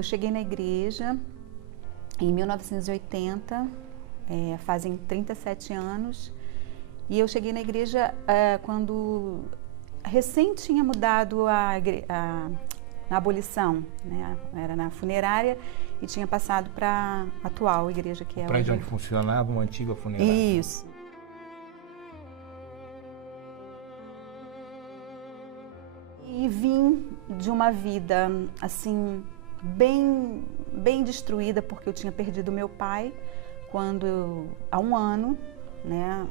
Eu cheguei na igreja em 1980, fazem 37 anos, e eu cheguei na igreja quando recém tinha mudado a abolição, né? Era na funerária e tinha passado para a atual igreja que é para onde funcionava uma antiga funerária. Isso. E vim de uma vida assim bem destruída, porque eu tinha perdido meu pai há um ano, né?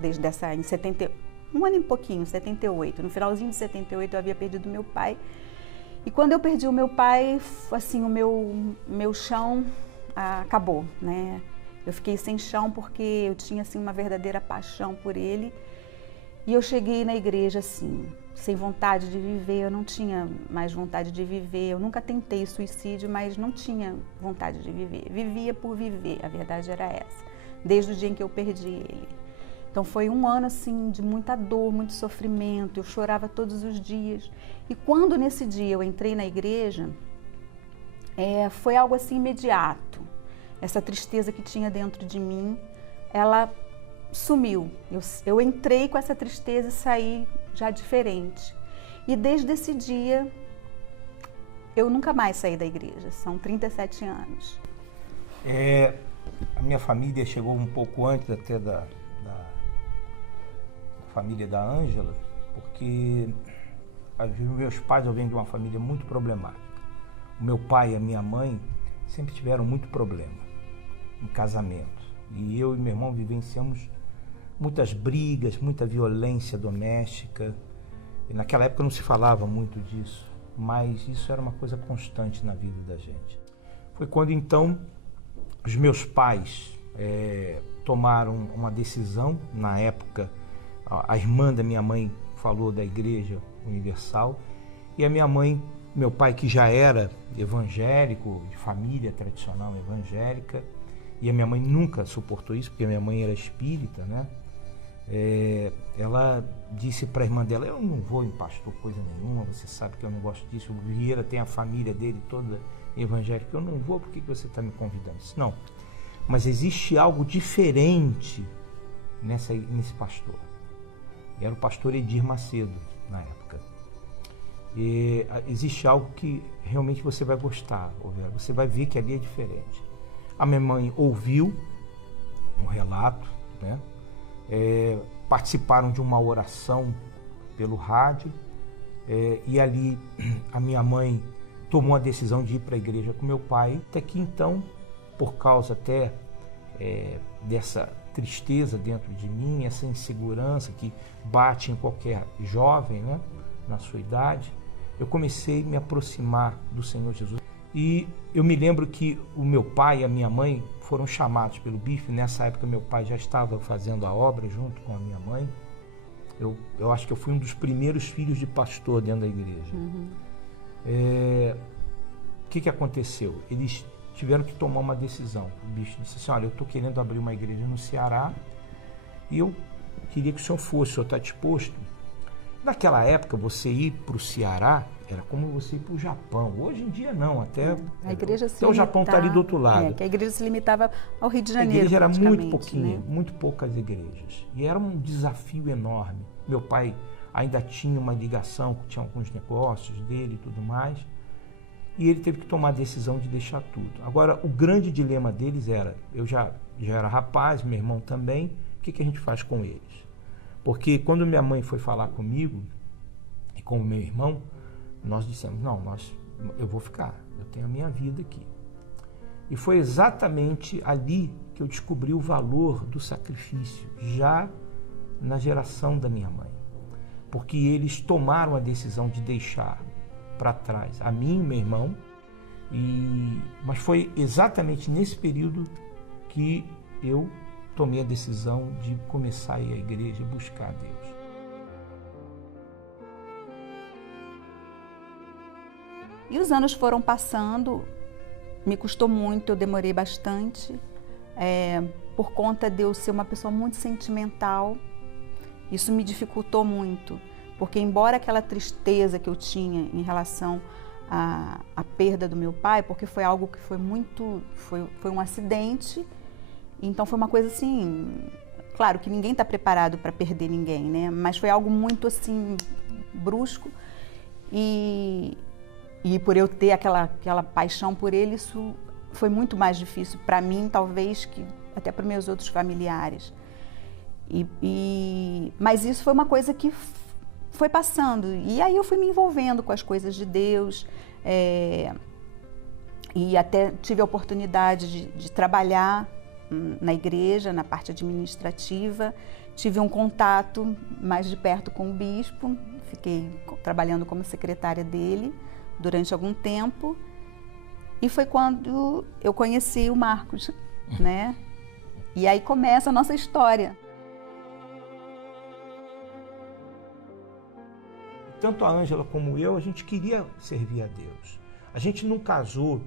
Desde essa em 70, um ano e pouquinho, 78. No finalzinho de 78 eu havia perdido meu pai. E quando eu perdi o meu pai, assim, o meu chão acabou, né? Eu fiquei sem chão porque eu tinha assim uma verdadeira paixão por ele. E eu cheguei na igreja assim, sem vontade de viver, eu não tinha mais vontade de viver. Eu nunca tentei suicídio, mas não tinha vontade de viver. Vivia por viver, a verdade era essa, desde o dia em que eu perdi ele. Então foi um ano assim de muita dor, muito sofrimento, eu chorava todos os dias. E quando nesse dia eu entrei na igreja, foi algo assim imediato. Essa tristeza que tinha dentro de mim, ela sumiu. Eu entrei com essa tristeza e saí já diferente. E desde esse dia, eu nunca mais saí da igreja, são 37 anos. A minha família chegou um pouco antes até da família da Ângela, porque os meus pais, eu venho de uma família muito problemática. O meu pai e a minha mãe sempre tiveram muito problema em casamento. E eu e meu irmão vivenciamos muitas brigas, muita violência doméstica. E naquela época não se falava muito disso, mas isso era uma coisa constante na vida da gente. Foi quando então os meus pais tomaram uma decisão. Na época a irmã da minha mãe falou da Igreja Universal, e a minha mãe, meu pai que já era evangélico, de família tradicional evangélica, e a minha mãe nunca suportou isso, porque a minha mãe era espírita, né? Ela disse para a irmã dela: eu não vou em pastor coisa nenhuma, você sabe que eu não gosto disso, o Vieira tem a família dele toda evangélica, eu não vou, por que você está me convidando? Eu disse: não, mas existe algo diferente nesse pastor. E era o pastor Edir Macedo na época. E existe algo que realmente você vai gostar, você vai ver que ali é diferente. A minha mãe ouviu um relato, né? Participaram de uma oração pelo rádio, e ali a minha mãe tomou a decisão de ir para a igreja com meu pai, até que então, por causa até dessa tristeza dentro de mim, essa insegurança que bate em qualquer jovem, né, na sua idade, eu comecei a me aproximar do Senhor Jesus. E eu me lembro que o meu pai e a minha mãe foram chamados pelo bispo. Nessa época meu pai já estava fazendo a obra junto com a minha mãe. Eu acho que eu fui um dos primeiros filhos de pastor dentro da igreja. Uhum. O que aconteceu? Eles tiveram que tomar uma decisão. O bispo disse assim: olha, eu estou querendo abrir uma igreja no Ceará e eu queria que o senhor fosse, o senhor está disposto? Naquela época, você ir para o Ceará era como você ir para o Japão. Hoje em dia não, até o Japão está ali do outro lado. Que a igreja se limitava ao Rio de Janeiro. A igreja era muito pouquinha, né? Muito poucas igrejas. E era um desafio enorme. Meu pai ainda tinha uma ligação, tinha alguns negócios dele e tudo mais. E ele teve que tomar a decisão de deixar tudo. Agora, o grande dilema deles era: eu já era rapaz, meu irmão também, o que a gente faz com eles? Porque quando minha mãe foi falar comigo e com o meu irmão, nós dissemos: não, eu vou ficar, eu tenho a minha vida aqui. E foi exatamente ali que eu descobri o valor do sacrifício, já na geração da minha mãe. Porque eles tomaram a decisão de deixar para trás a mim e meu irmão, mas foi exatamente nesse período que eu tomei a decisão de começar a ir à igreja e buscar a Deus. E os anos foram passando, me custou muito, eu demorei bastante, por conta de eu ser uma pessoa muito sentimental. Isso me dificultou muito, porque embora aquela tristeza que eu tinha em relação a perda do meu pai, porque foi algo que foi um acidente, então foi uma coisa assim, claro que ninguém está preparado para perder ninguém, né? Mas foi algo muito assim, brusco, e por eu ter aquela paixão por ele, isso foi muito mais difícil para mim, talvez, que até para meus outros familiares. Mas isso foi uma coisa que foi passando, e aí eu fui me envolvendo com as coisas de Deus, e até tive a oportunidade de trabalhar na igreja, na parte administrativa, tive um contato mais de perto com o bispo, fiquei trabalhando como secretária dele durante algum tempo, e foi quando eu conheci o Marcos, né? E aí começa a nossa história. Tanto a Ângela como eu, a gente queria servir a Deus. A gente não casou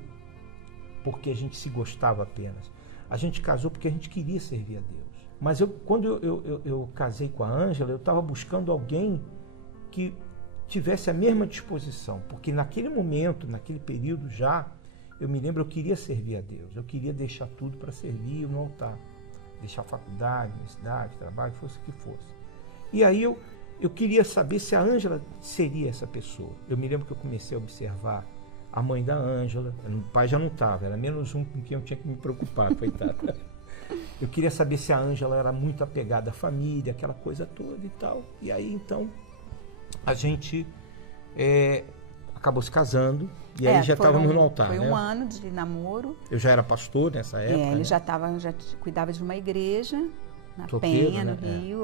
porque a gente se gostava apenas. A gente casou porque a gente queria servir a Deus. Mas quando eu casei com a Ângela, eu estava buscando alguém que tivesse a mesma disposição. Porque naquele momento, naquele período já, eu me lembro, eu queria servir a Deus. Eu queria deixar tudo para servir no altar. Deixar a faculdade, universidade, trabalho, fosse o que fosse. E aí eu queria saber se a Ângela seria essa pessoa. Eu me lembro que eu comecei a observar a mãe da Ângela. O pai já não estava, era menos um com quem eu tinha que me preocupar, coitada. Eu queria saber se a Ângela era muito apegada à família, aquela coisa toda e tal. E aí, então, a gente acabou se casando. E aí já estávamos no altar, foi né? um ano de namoro. Eu já era pastor nessa época. Ele né? já cuidava de uma igreja, na Toqueiro, Penha, né? no Rio.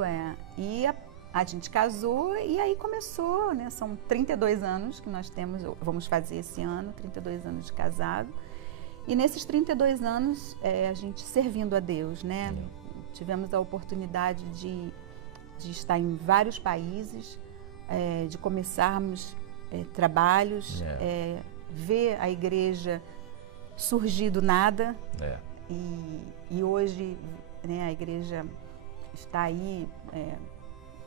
E a gente casou e aí começou, né? São 32 anos que nós temos, vamos fazer esse ano, 32 anos de casado. E nesses 32 anos, a gente servindo a Deus, né? Tivemos a oportunidade de estar em vários países, de começarmos trabalhos, ver a igreja surgir do nada. E hoje, né, a igreja está aí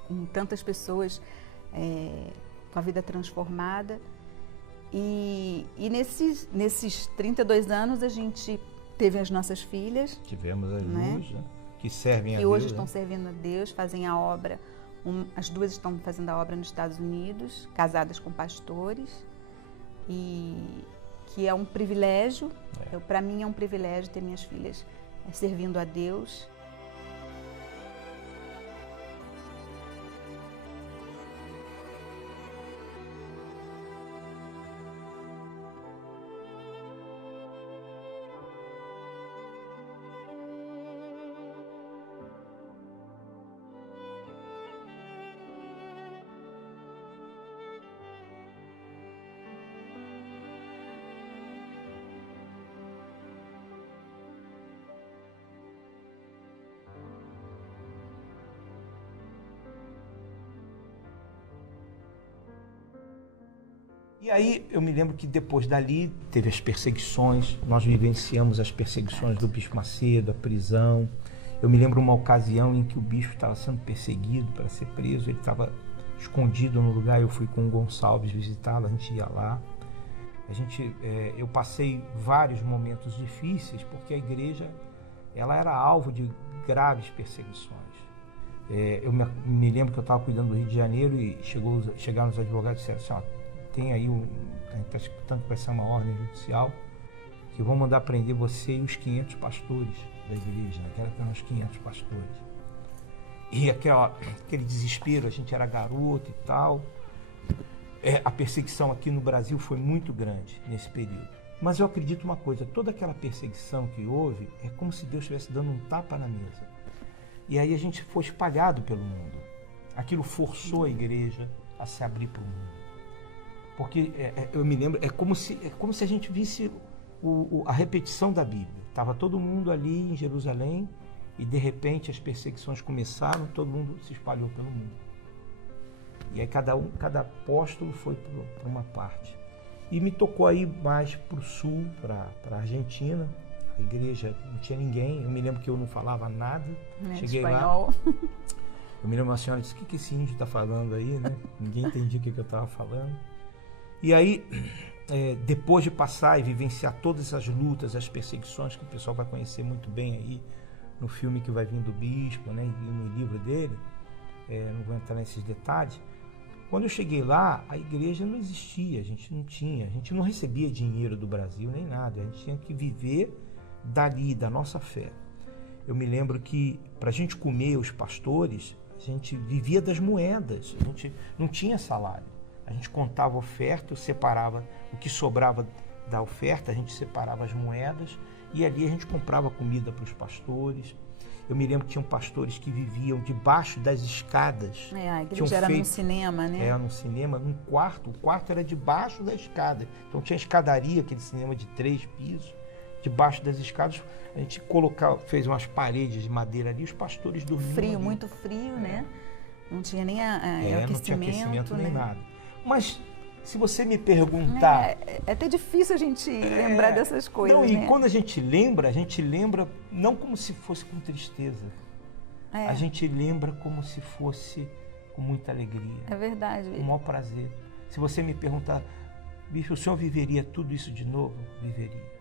com tantas pessoas com a vida transformada. E nesses 32 anos a gente teve as nossas filhas. Tivemos as né? duas, né? Que servem a que Deus. hoje estão servindo a Deus, fazem a obra. As duas estão fazendo a obra nos Estados Unidos, casadas com pastores. E que é um privilégio, para mim é um privilégio ter minhas filhas servindo a Deus. E aí eu me lembro que depois dali teve as perseguições, nós vivenciamos as perseguições do Bispo Macedo, a prisão. Eu me lembro uma ocasião em que o bispo estava sendo perseguido para ser preso, ele estava escondido no lugar, eu fui com o Gonçalves visitá-lo, a gente ia lá. Eu passei vários momentos difíceis porque a igreja ela era alvo de graves perseguições. Eu me lembro que eu estava cuidando do Rio de Janeiro e chegaram os advogados e disseram assim, ó, tem aí, a gente está escutando que vai ser uma ordem judicial, que vão mandar prender você e os 500 pastores da igreja, naquela época eram os 500 pastores. E aquele desespero, a gente era garoto e tal. A perseguição aqui no Brasil foi muito grande nesse período. Mas eu acredito uma coisa, toda aquela perseguição que houve é como se Deus estivesse dando um tapa na mesa. E aí a gente foi espalhado pelo mundo. Aquilo forçou a igreja a se abrir para o mundo. Porque eu me lembro, é como se a gente visse a repetição da Bíblia. Estava todo mundo ali em Jerusalém e de repente as perseguições começaram, todo mundo se espalhou pelo mundo. E aí cada apóstolo foi para uma parte. E me tocou aí mais para o sul, para a Argentina. A igreja não tinha ninguém. Eu me lembro que eu não falava nada. Cheguei espanhol. Lá. Eu me lembro uma senhora disse, o que esse índio está falando aí, né? Ninguém entendia o que eu estava falando. E aí depois de passar e vivenciar todas as lutas, as perseguições, que o pessoal vai conhecer muito bem aí no filme que vai vir do bispo, né, e no livro dele, não vou entrar nesses detalhes. Quando eu cheguei lá, a igreja não existia, a gente não recebia dinheiro do Brasil nem nada, a gente tinha que viver dali, da nossa fé. Eu me lembro que para a gente comer, os pastores, a gente vivia das moedas, a gente não tinha salário. A gente contava a oferta, eu separava o que sobrava da oferta, a gente separava as moedas e ali a gente comprava comida para os pastores. Eu me lembro que tinham pastores que viviam debaixo das escadas. A igreja era num cinema, né? Era num cinema, num quarto. O quarto era debaixo da escada. Então tinha escadaria, aquele cinema de 3 pisos. Debaixo das escadas, a gente fez umas paredes de madeira ali, os pastores dormiam. Frio, ali. muito frio, né? Não tinha nem aquecimento. Não tinha aquecimento, né? nem nada. Mas se você me perguntar... É até difícil a gente lembrar dessas coisas, não, né? E quando a gente lembra não como se fosse com tristeza. A gente lembra como se fosse com muita alegria. É verdade. Com o maior prazer. Se você me perguntar, bicho, o senhor viveria tudo isso de novo? Viveria.